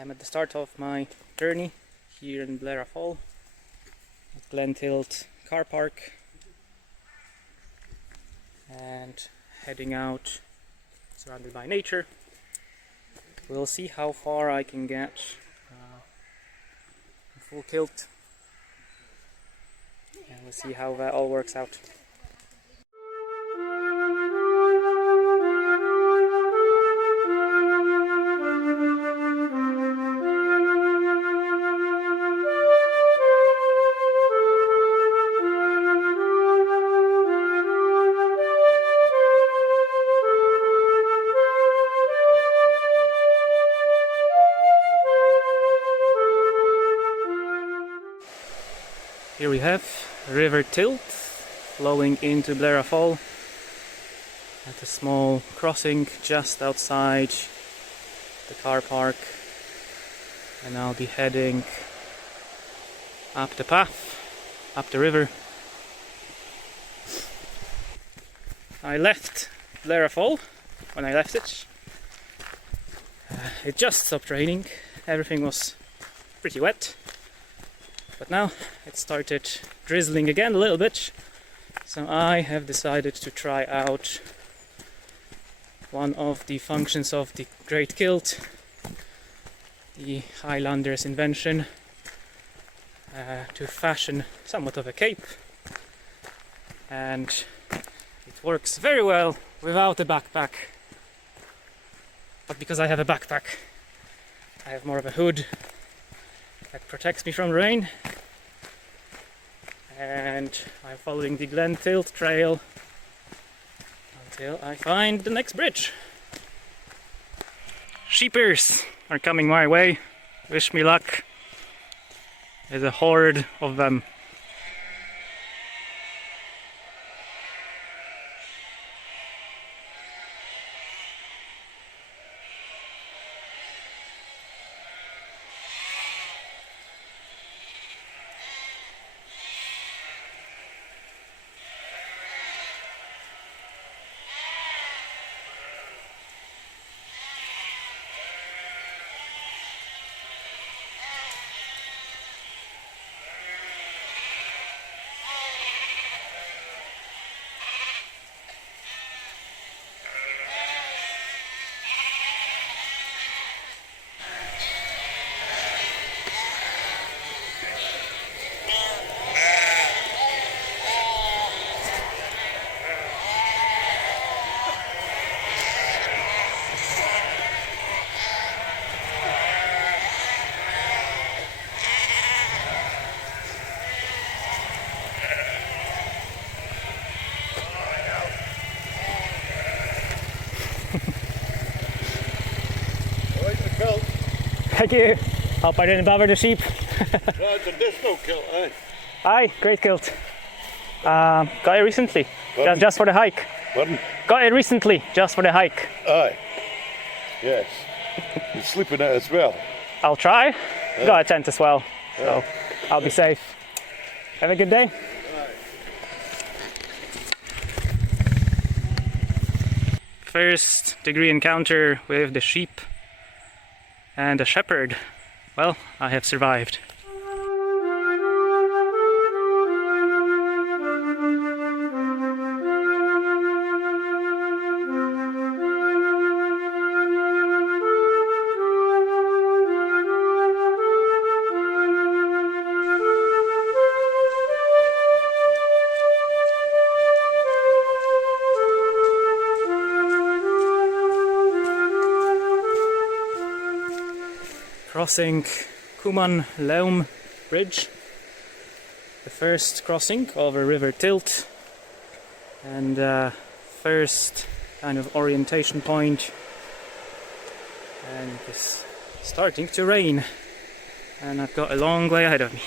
I'm at the start of my journey here in Blair Atholl at Glen Tilt car park and heading out surrounded by nature. We'll see how far I can get in full kilt and we'll see how that all works out. Here we have River Tilt flowing into Blair Atholl at a small crossing just outside the car park, and I'll be heading up the path, up the river. I left Blair Atholl when I left it. It just stopped raining, everything was pretty wet. But now it started drizzling again a little bit, so I have decided to try out one of the functions of the great kilt, the Highlander's invention, to fashion somewhat of a cape, and it works very well without a backpack. But because I have a backpack, I have more of a hood that protects me from rain, and I'm following the Glen Tilt trail until I find the next bridge. Sheepers are coming my way, wish me luck. There's a horde of them. Thank you. Hope I didn't bother the sheep. Well, it's a disco kilt, eh? Aye, great kilt. Got it recently, just for the hike. Pardon? Got it recently, just for the hike. Aye. Yes. You sleep in it as well. I'll try. Got a tent as well, so I'll be safe. Have a good day. First degree encounter with the sheep and a shepherd. Well, I have survived. Crossing Cumann Leum Bridge, the first crossing over River Tilt, and first kind of orientation point. And it's starting to rain, and I've got a long way ahead of me.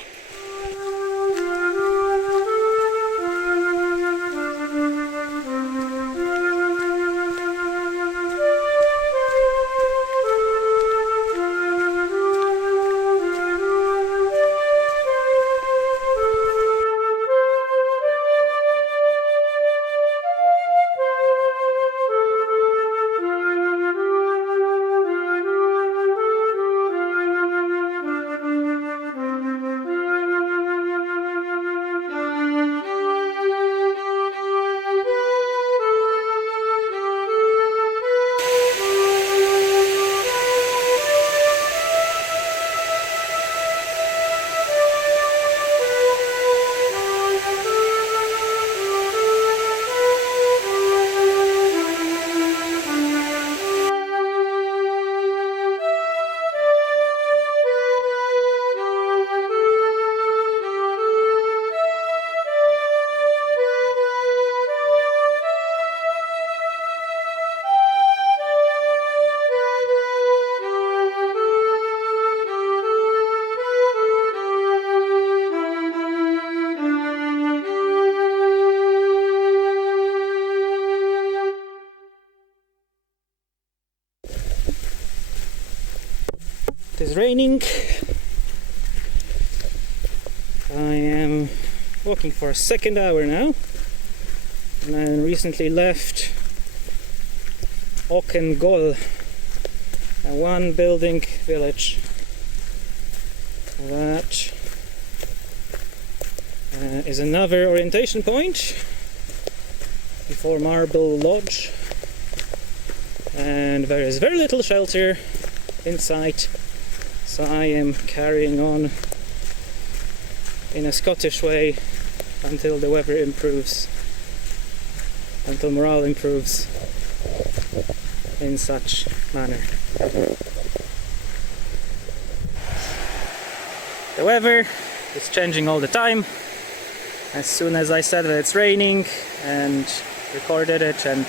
is raining. I am walking for a second hour now, and I recently left Cairngorm, a one building village that is another orientation point before Marble Lodge, and there is very little shelter in sight, so I am carrying on in a Scottish way until the weather improves, until morale improves in such manner. The weather is changing all the time. As soon as I said that it's raining and recorded it and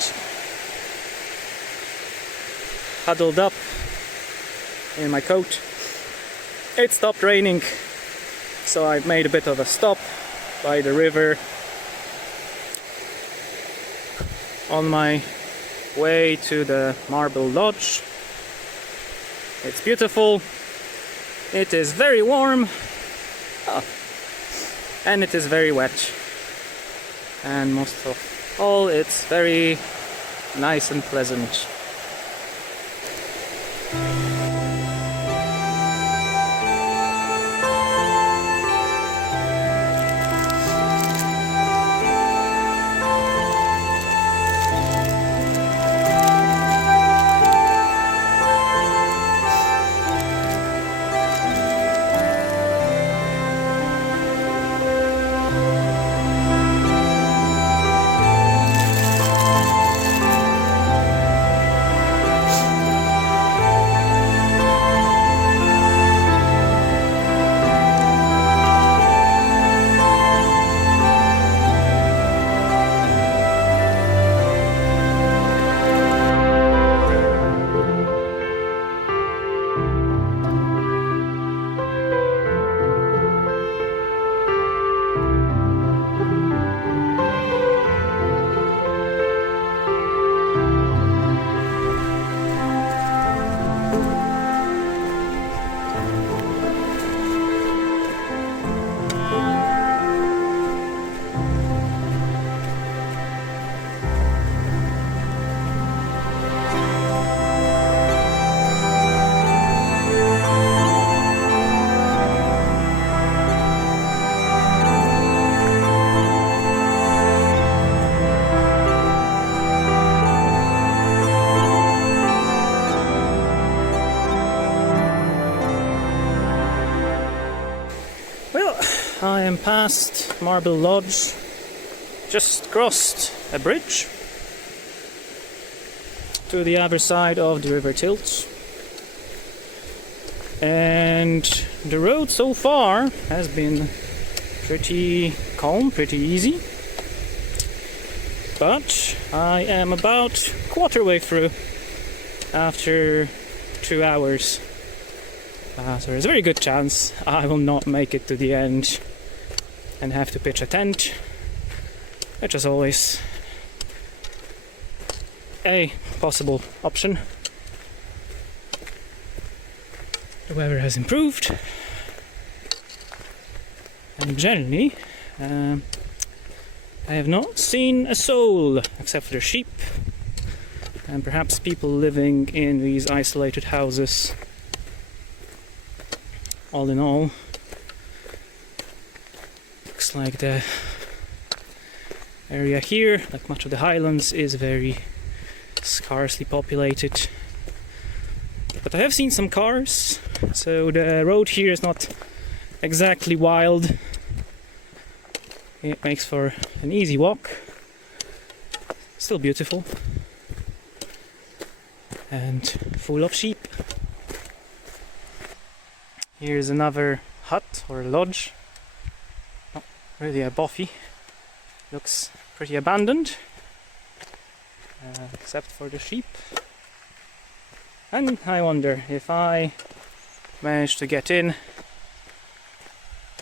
huddled up in my coat, it stopped raining, so I made a bit of a stop by the river on my way to the Marble Lodge. It's beautiful, it is very warm, and it is very wet, and most of all it's very nice and pleasant. I am past Marble Lodge, just crossed a bridge to the other side of the River Tilt, and the road so far has been pretty calm, pretty easy, but I am about quarter way through after 2 hours. So there's a very good chance I will not make it to the end and have to pitch a tent, which is always a possible option. The weather has improved, and generally I have not seen a soul except for the sheep and perhaps people living in these isolated houses. All in all, looks like the area here, like much of the Highlands, is very scarcely populated. But I have seen some cars, so the road here is not exactly wild. It makes for an easy walk. Still beautiful and full of sheep. Here's another hut or lodge. Not really a bothy. Looks pretty abandoned, except for the sheep. And I wonder, if I managed to get in,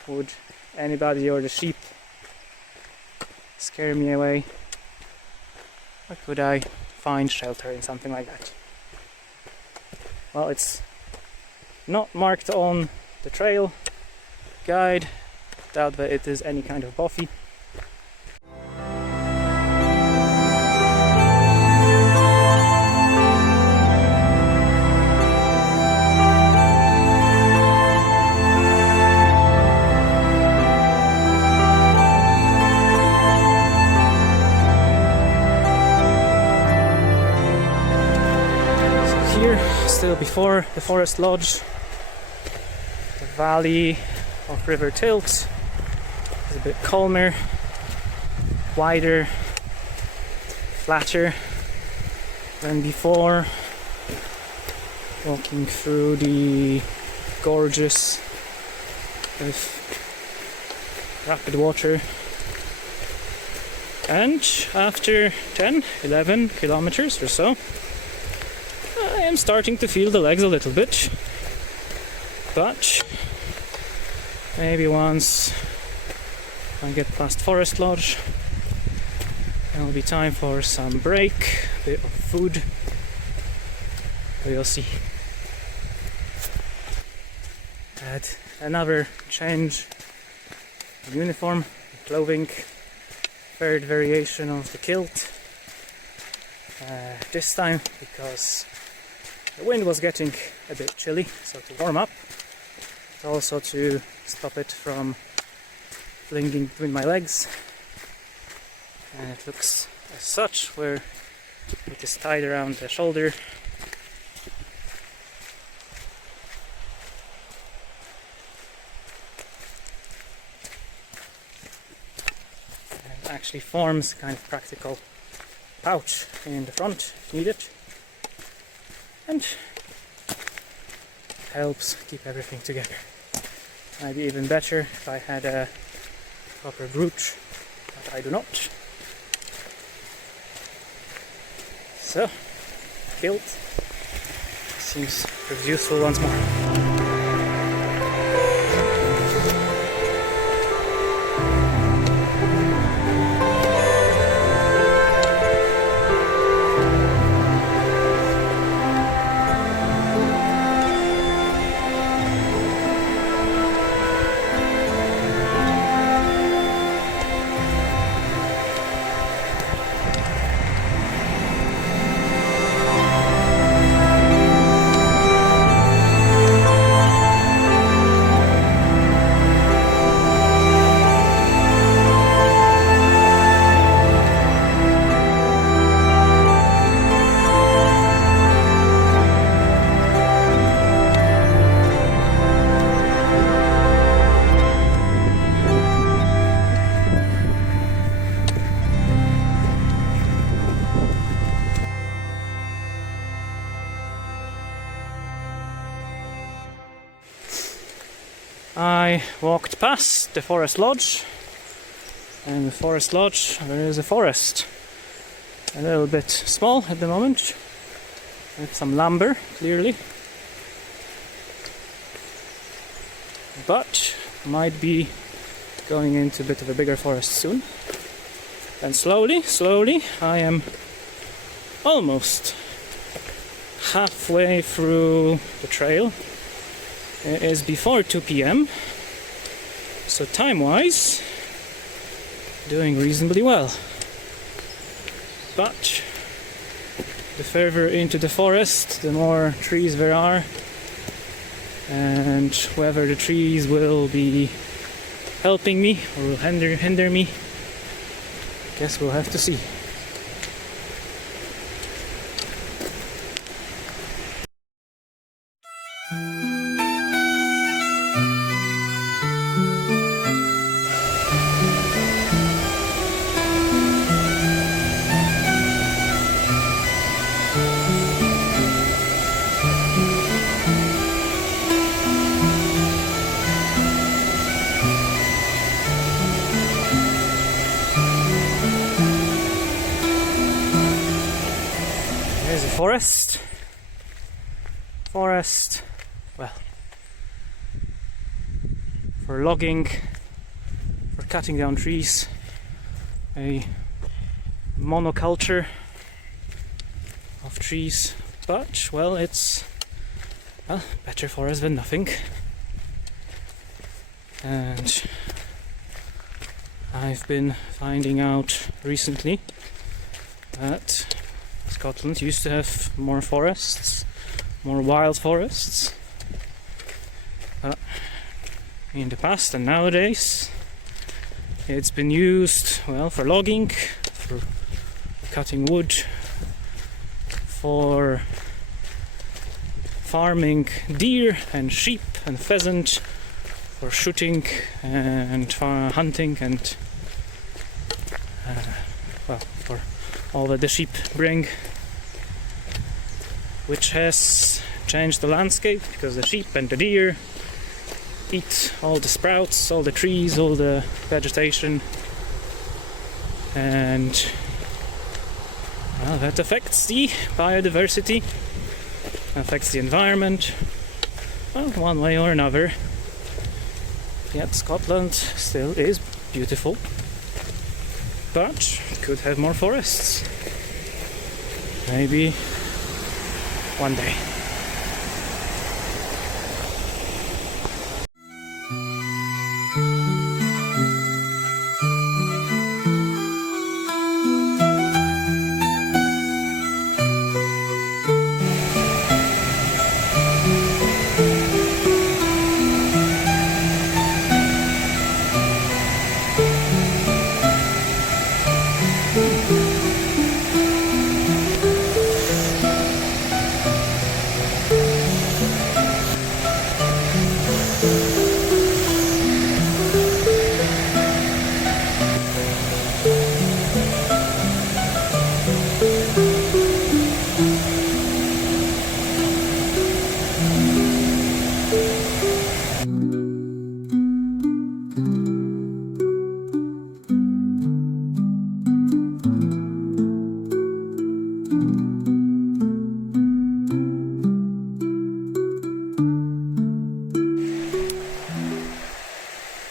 would anybody or the sheep scare me away? Or could I find shelter in something like that? Well, it's not marked on the trail guide. Doubt that it is any kind of bothy. So here, still before the forest lodge, the valley of River Tilt is a bit calmer, wider, flatter than before. Walking through the gorges with rapid water, and after 10-11 kilometers or so, I am starting to feel the legs a little bit, but maybe once I get past Forest Lodge, it will be time for some break, a bit of food. We'll see. Had another change in uniform, clothing, third variation of the kilt. This time because the wind was getting a bit chilly, so to warm up, but also to stop it from flinging between my legs. And it looks as such, where it is tied around the shoulder. And actually forms a kind of practical pouch in the front if needed, and helps keep everything together. Might be even better if I had a proper brooch, but I do not. So, kilt seems pretty useful once more. I walked past the forest lodge, and the forest lodge, there is a forest, a little bit small at the moment, with some lumber clearly, but might be going into a bit of a bigger forest soon. And slowly I am almost halfway through the trail. It is before 2 p.m, so time-wise, doing reasonably well. But the further into the forest, the more trees there are, and whether the trees will be helping me or will hinder me, guess we'll have to see. There's a forest, well, for logging, for cutting down trees, a monoculture of trees, but well, it's well, better forest than nothing. And I've been finding out recently that Scotland used to have more forests, more wild forests in the past, and nowadays it's been used, well, for logging, for cutting wood, for farming deer and sheep and pheasant, for shooting and hunting, and well, for all that the sheep bring, which has changed the landscape because the sheep and the deer eat all the sprouts, all the trees, all the vegetation, and well, that affects the biodiversity, affects the environment, well, one way or another. Yet Scotland still is beautiful, but could have more forests. Maybe one day.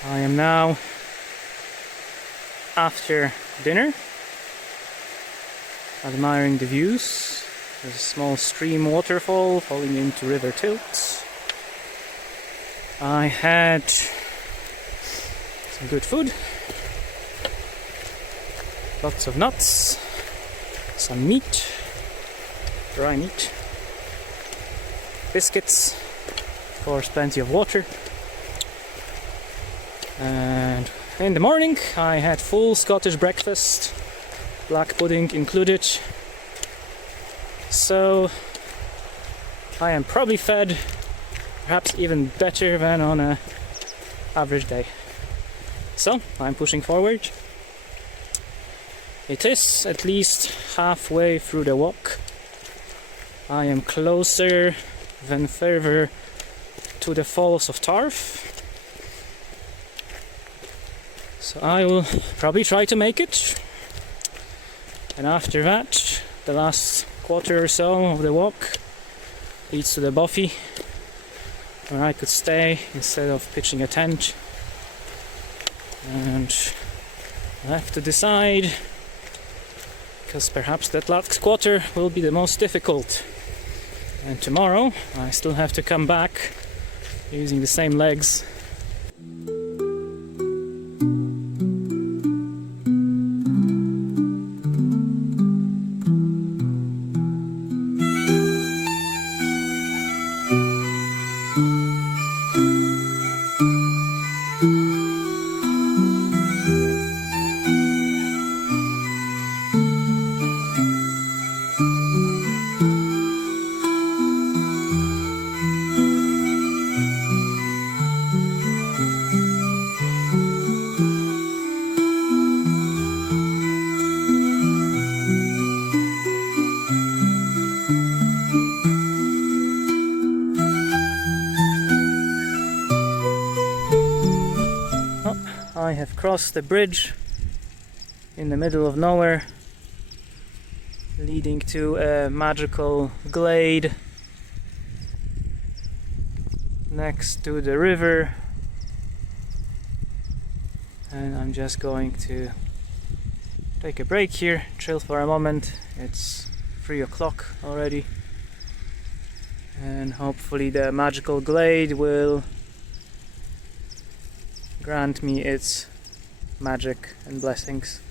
I am now after dinner, admiring the views. There's a small stream waterfall falling into River Tilt. I had some good food, lots of nuts, some meat, dry meat, biscuits, of course plenty of water. And in the morning I had full Scottish breakfast, black pudding included. So I am probably fed, perhaps even better than on an average day. So I'm pushing forward. It is at least halfway through the walk. I am closer than further to the falls of Tarf. So I will probably try to make it, and after that the last quarter or so of the walk leads to the Bothy, where I could stay instead of pitching a tent. And I have to decide, because perhaps that last quarter will be the most difficult, and tomorrow I still have to come back using the same legs. I have crossed the bridge in the middle of nowhere, leading to a magical glade next to the river, and I'm just going to take a break here, chill for a moment. It's 3 o'clock already, and hopefully the magical glade will grant me its magic and blessings.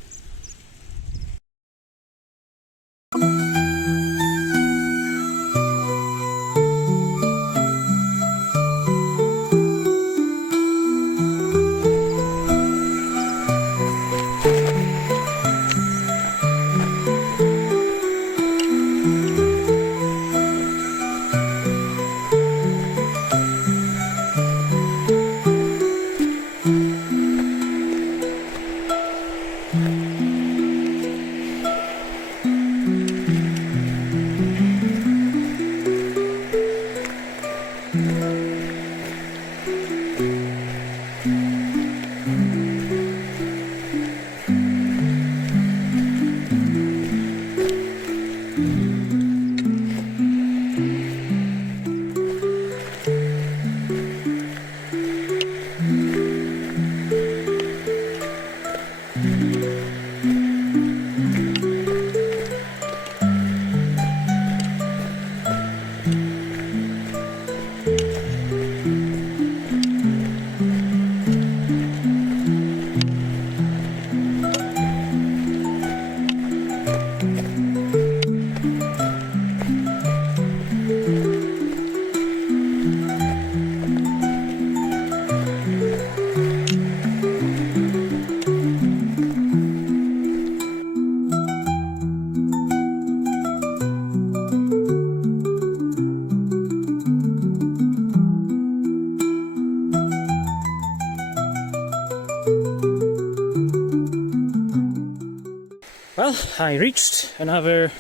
Well, I reached another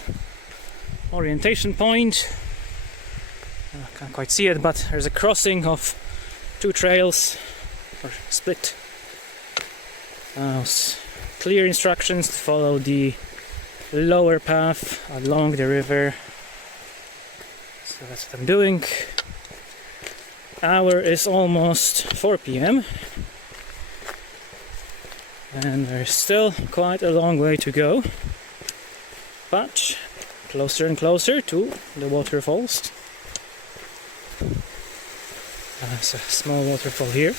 orientation point. I can't quite see it, but there's a crossing of two trails, or split. Clear instructions to follow the lower path along the river. So that's what I'm doing. Hour is almost 4 p.m. and there's still quite a long way to go, but closer and closer to the waterfalls. There's a small waterfall here.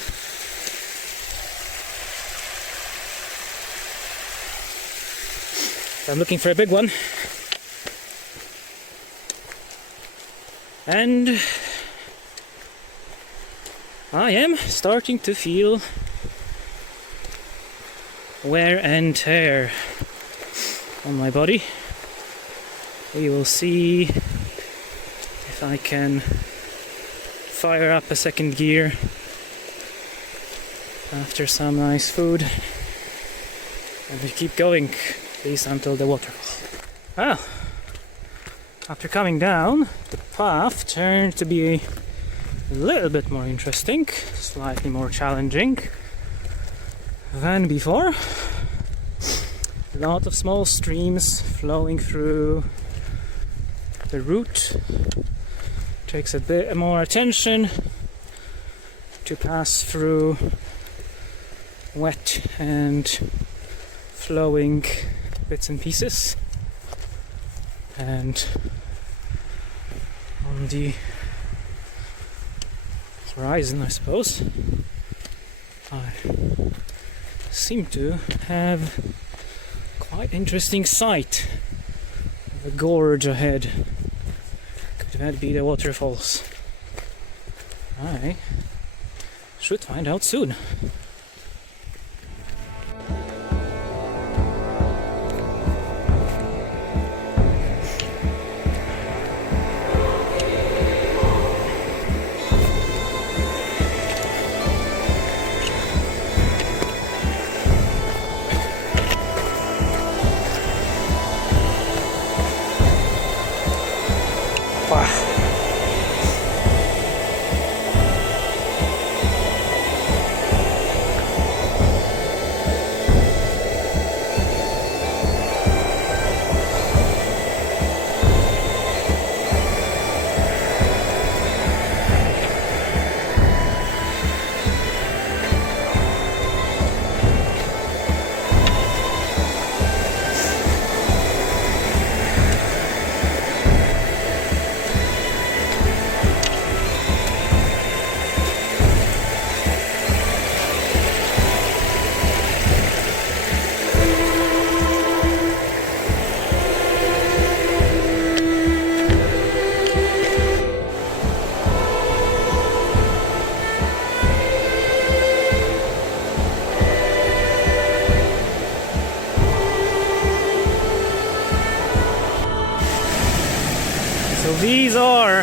I'm looking for a big one, and I am starting to feel wear and tear on my body. We will see if I can fire up a second gear after some nice food, and we keep going, at least until the waterfall. Well, after coming down, the path turned to be a little bit more interesting, slightly more challenging than before. A lot of small streams flowing through the route. Takes a bit more attention to pass through wet and flowing bits and pieces. And on the horizon, I suppose, I seem to have quite interesting sight of a gorge ahead. Could that be the waterfalls? I should find out soon. these are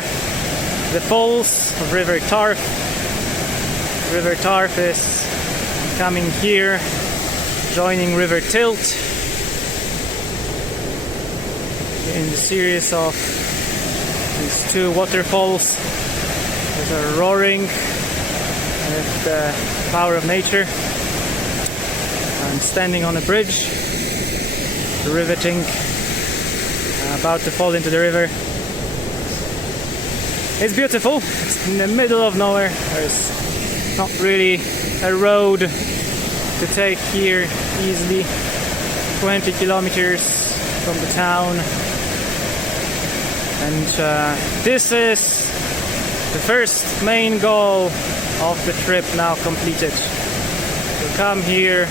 the falls of River Tarf. River Tarf is coming here, joining River Tilt in the series of these two waterfalls that are roaring with the power of nature. I'm standing on a bridge, riveting, about to fall into the river. It's beautiful. It's in the middle of nowhere. There's not really a road to take here easily. 20 kilometers from the town. And this is the first main goal of the trip now completed. To come here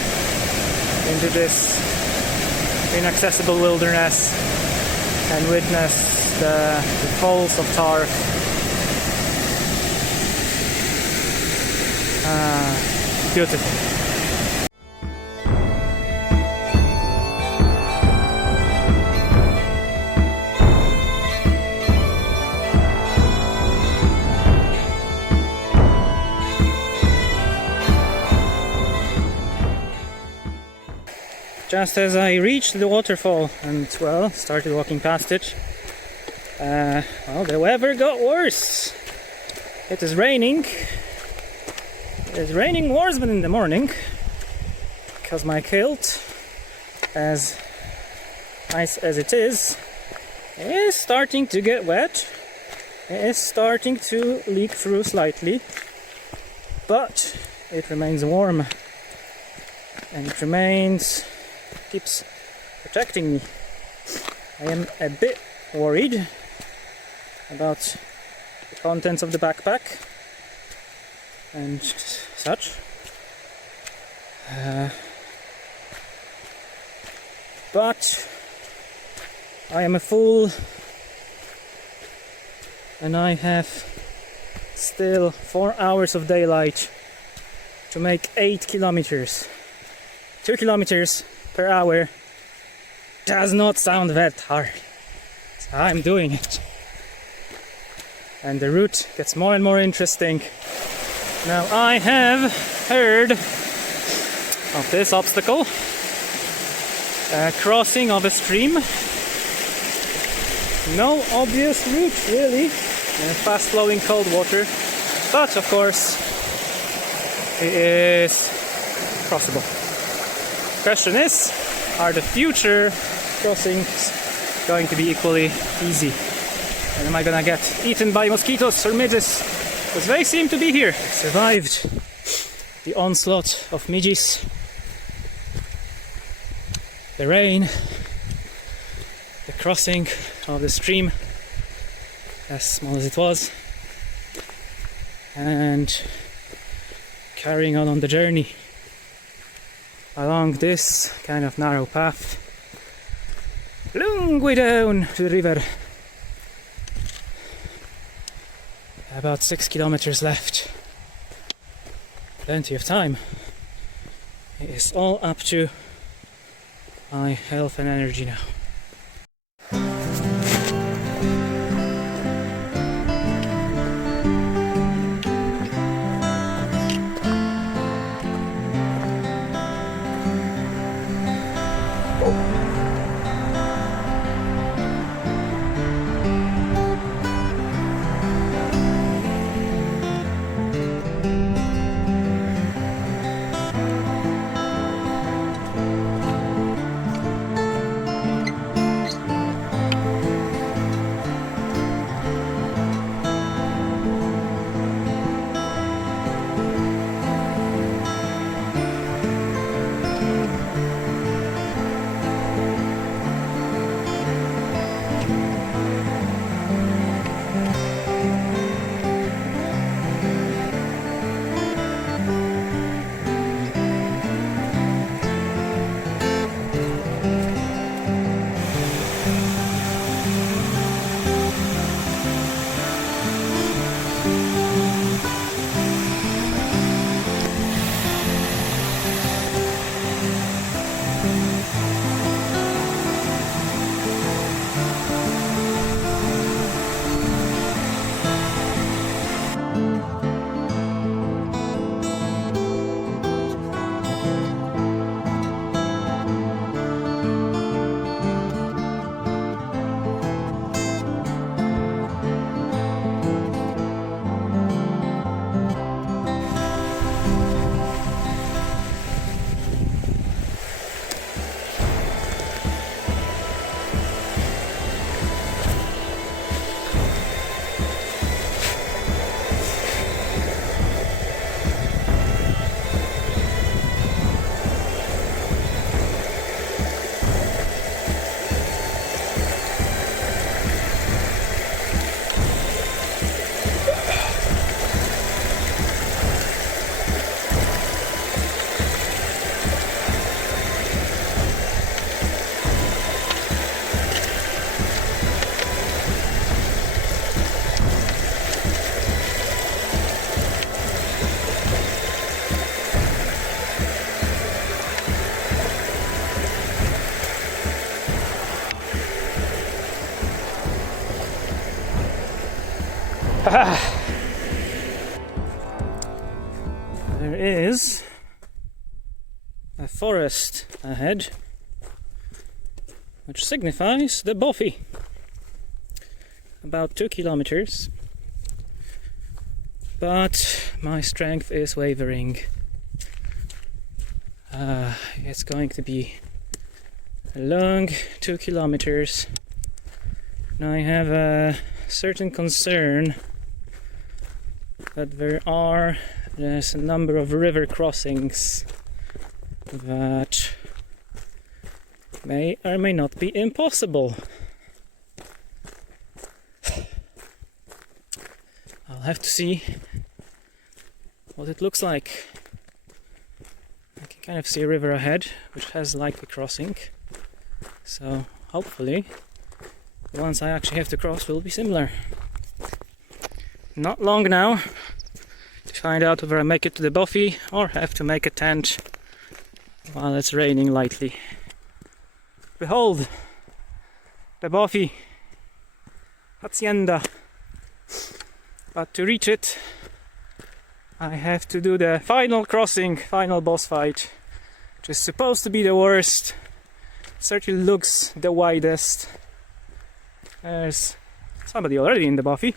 into this inaccessible wilderness and witness the falls of Tarf. Beautiful. Just as I reached the waterfall and, well, started walking past it, well, the weather got worse. It is raining. It is raining worse than in the morning, because my kilt, as nice as it is starting to get wet. It is starting to leak through slightly, but it remains warm, and it keeps protecting me. I am a bit worried about the contents of the backpack and such. But I am a fool, and I have still 4 hours of daylight to make 8 kilometers. 2 kilometers per hour does not sound that hard. So I'm doing it. And the route gets more and more interesting. Now I have heard of this obstacle, a crossing of a stream. No obvious route really, fast flowing cold water, but of course it is crossable. Question is, are the future crossings going to be equally easy? And am I gonna get eaten by mosquitoes or midges? Because they seem to be here. Survived the onslaught of midges, the rain, the crossing of the stream, as small as it was, and carrying on the journey along this kind of narrow path, long way down to the river. About 6 kilometers left. Plenty of time. It is all up to my health and energy now. there is a forest ahead, which signifies the Bothy. About 2 kilometers. But my strength is wavering. It's going to be a long 2 kilometers. And I have a certain concern that there's a number of river crossings that may or may not be impossible. I'll have to see what it looks like. I can kind of see a river ahead which has like a crossing, so hopefully the ones I actually have to cross will be similar. Not long now to find out whether I make it to the Bothy or have to make a tent while it's raining lightly. Behold, the Bothy Hacienda. But to reach it, I have to do the final crossing, final boss fight, which is supposed to be the worst. It certainly looks the widest. There's somebody already in the Bothy.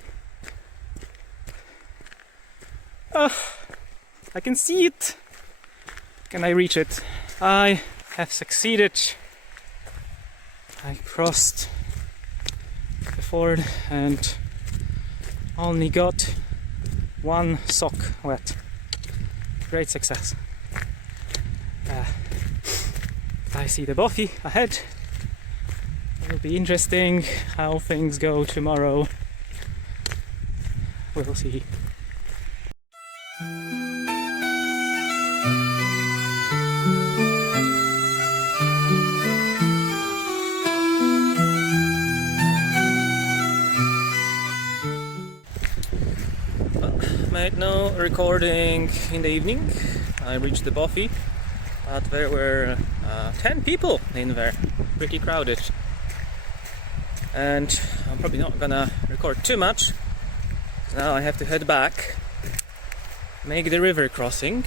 Oh, I can see it. Can I reach it? I have succeeded. I crossed the ford and only got one sock wet. Great success. I see the Bothy ahead. It'll be interesting how things go tomorrow. We'll see. Made no recording in the evening. I reached the Bothy, but there were 10 people in there, pretty crowded. And I'm probably not gonna record too much. Now I have to head back, make the river crossing,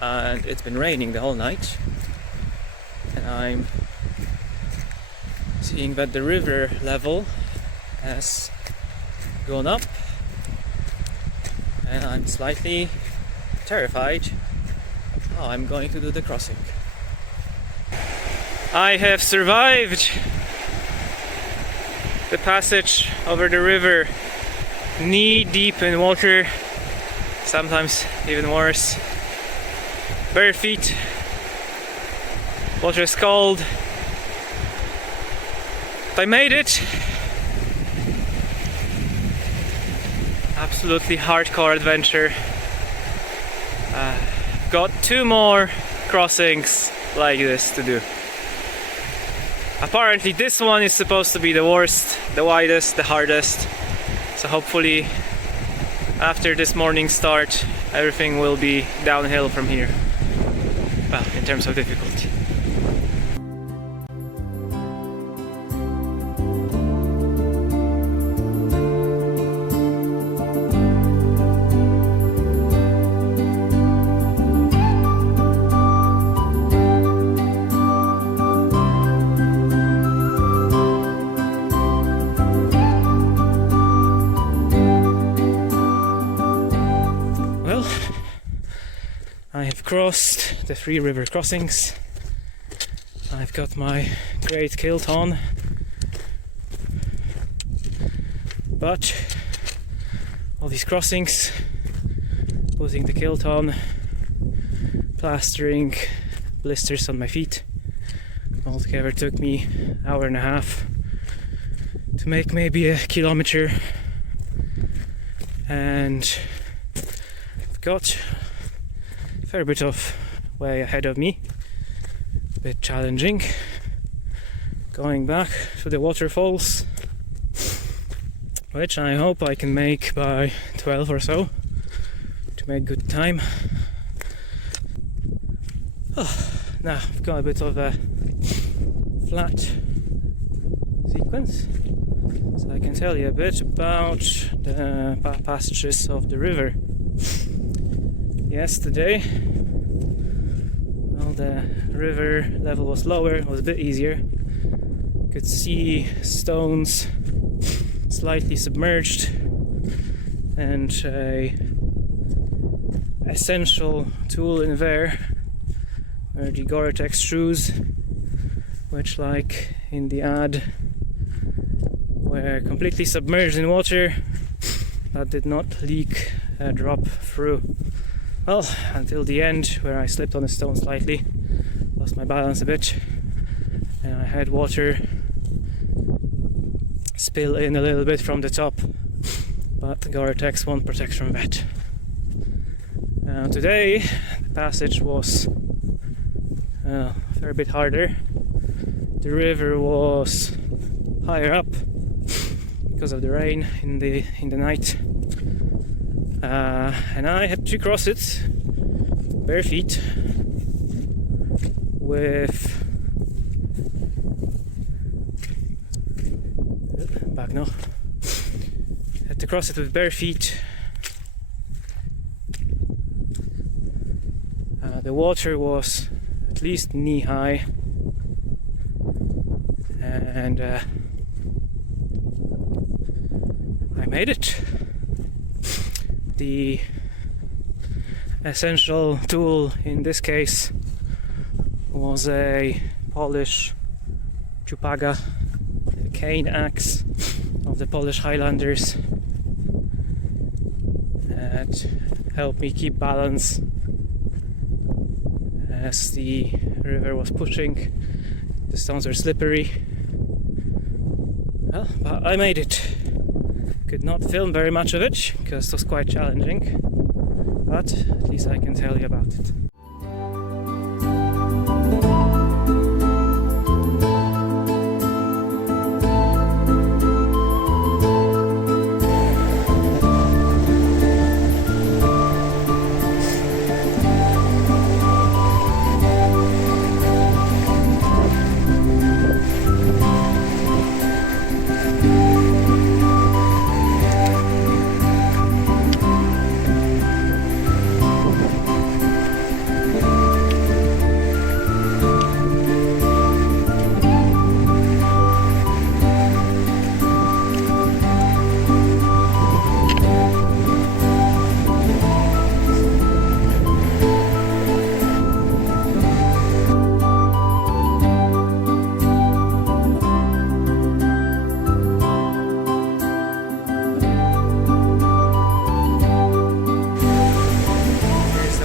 and it's been raining the whole night. And I'm seeing that the river level has gone up. And I'm slightly terrified how I'm going to do the crossing. I have survived the passage over the river, knee deep in water, sometimes even worse. Bare feet, water is cold. But I made it. Absolutely hardcore adventure. Got 2 more crossings like this to do. Apparently this one is supposed to be the worst, the widest, the hardest. So hopefully after this morning start everything will be downhill from here. Well, in terms of difficulty. I have crossed the 3 river crossings. I've got my great kilt on, but all these crossings, putting the kilt on, plastering blisters on my feet, altogether took me an hour and a half to make maybe a kilometer, and I've got a fair bit of way ahead of me. A bit challenging going back to the waterfalls, which I hope I can make by 12 or so to make good time. Now I've got a bit of a flat sequence, so I can tell you a bit about the passages of the river. yesterday, well, the river level was lower, it was a bit easier. Could see stones slightly submerged, and a essential tool in there were the Gore-Tex shoes, which, like in the ad, were completely submerged in water but did not leak a drop through. Well, until the end, where I slipped on a stone slightly, lost my balance a bit, and I had water spill in a little bit from the top, but Gore-Tex won't protect from that. Today the passage was a fair bit harder. The river was higher up because of the rain in the night, and I had to cross it bare feet with had to cross it with bare feet. The water was at least knee high, and I made it. The essential tool in this case was a Polish chupaga, a cane axe of the Polish Highlanders, that helped me keep balance as the river was pushing. The stones were slippery. Well, but I made it. Could not film very much of it because it was quite challenging, but at least I can tell you about it.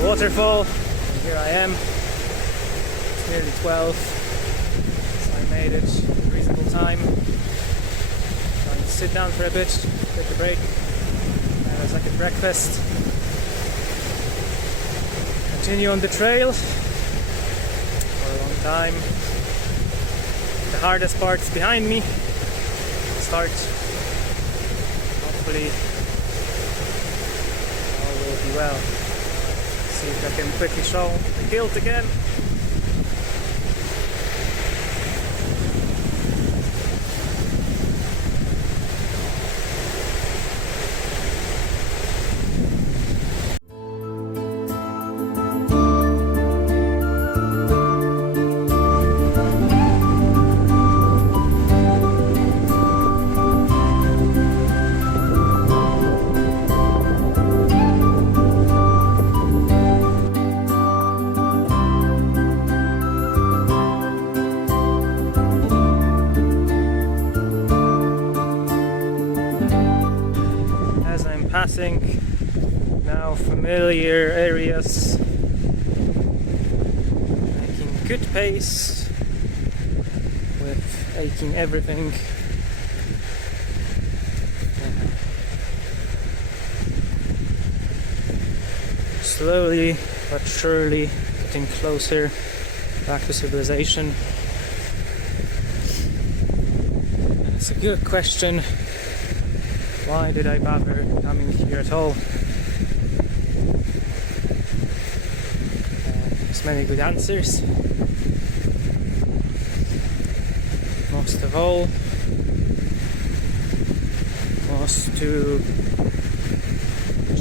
Waterfall, and here I am. It's nearly 12, so I made it in reasonable time. Going to sit down for a bit, take a break, have a second breakfast, continue on the trail for a long time. The hardest part's behind me. Start. Hopefully all will be well. See if I can quickly show the kilt again. Passing now familiar areas, making good pace with aching everything. Slowly but surely getting closer back to civilization. And it's a good question. Why did I bother coming here at all? There's many good answers. Most of all was to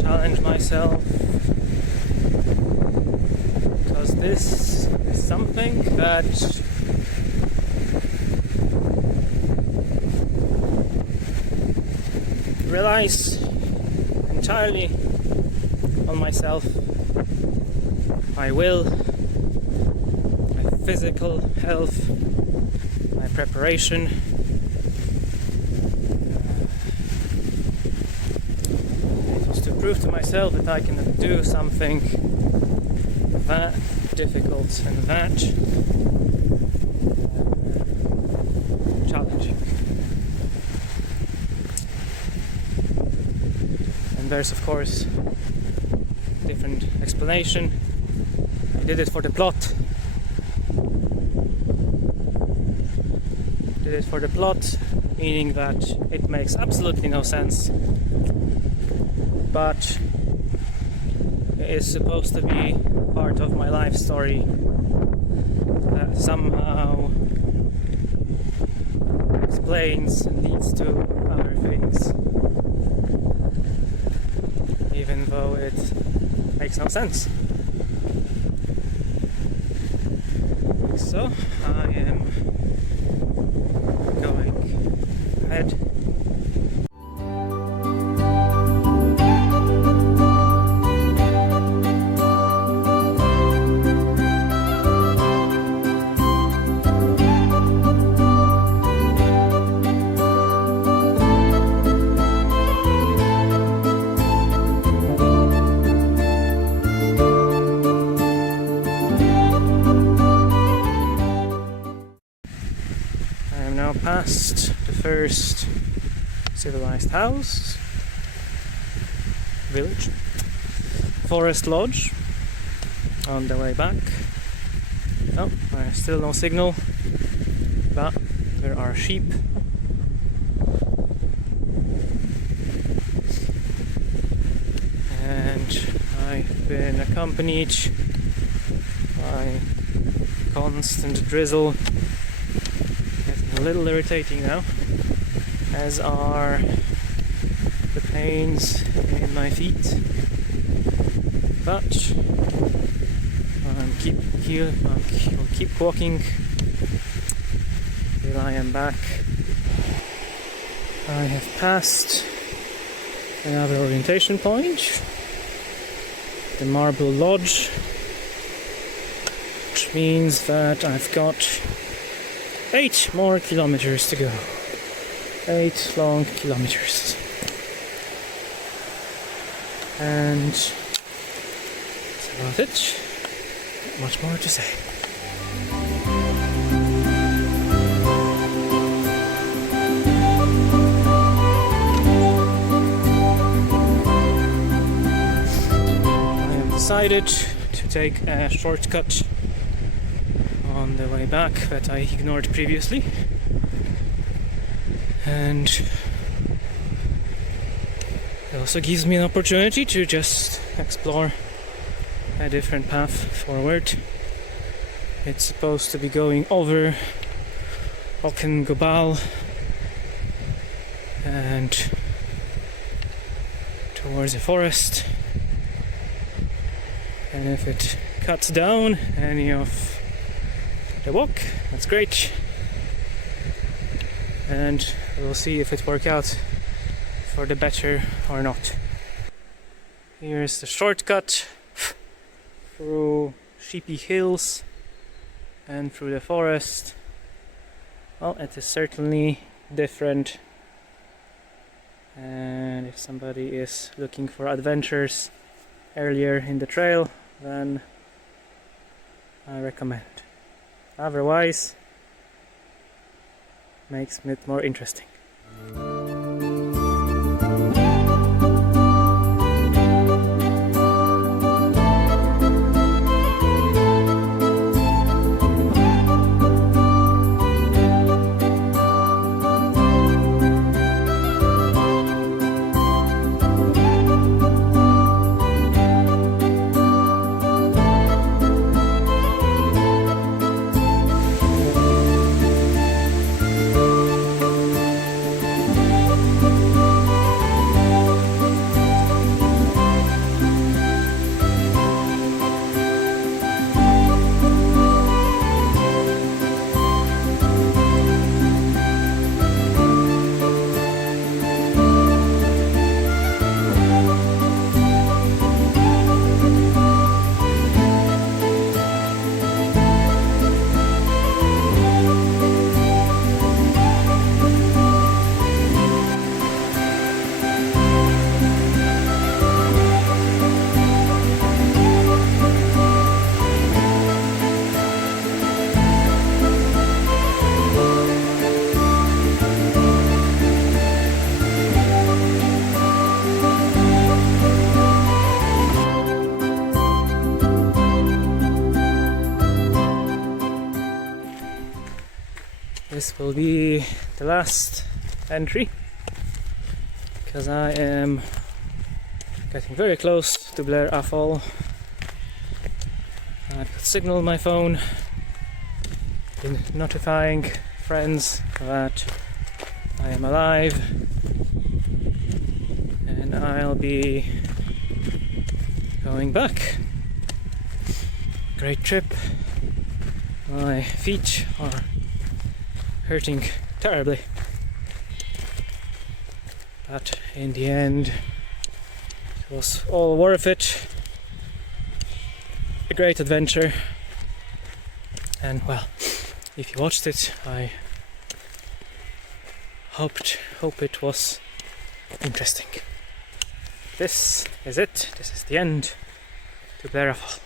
challenge myself this is something that relies entirely on myself, my will, my physical health, my preparation. It was to prove to myself that I can do something that difficult and that challenging. And there's of course different explanation. I did it for the plot. Did it for the plot, meaning that it makes absolutely no sense, but it is supposed to be part of my life story that somehow explains and leads to other things, even though it makes no sense. So I am going ahead. Past the first civilized house, village, forest lodge. On the way back, oh, there's still no signal, but there are sheep. And I've been accompanied by constant drizzle. A little irritating now, as are the pains in my feet, but I'll keep walking till I am back. I have passed another orientation point, the Marble Lodge, which means that I've got 8 more kilometers to go. 8 long kilometers. And that's about it. Not much more to say. I have decided to take a shortcut on the way back that I ignored previously, and it also gives me an opportunity to just explore a different path forward. It's supposed to be going over Cairngorm and towards the forest, and if it cuts down any of the walk, that's great, and we'll see if it works out for the better or not. Here's the shortcut through sheepy hills and through the forest. Well, it is certainly different, and if somebody is looking for adventures earlier in the trail, then I recommend. Otherwise, makes it more interesting. this will be the last entry, because I am getting very close to Blair Atholl. I've got signal on my phone, been notifying friends that I am alive, and I'll be going back. Great trip. My feet are hurting terribly, but in the end it was all worth it. A great adventure, and well, if you watched it, I hope it was interesting. This is it. This is the end to Blair Atholl.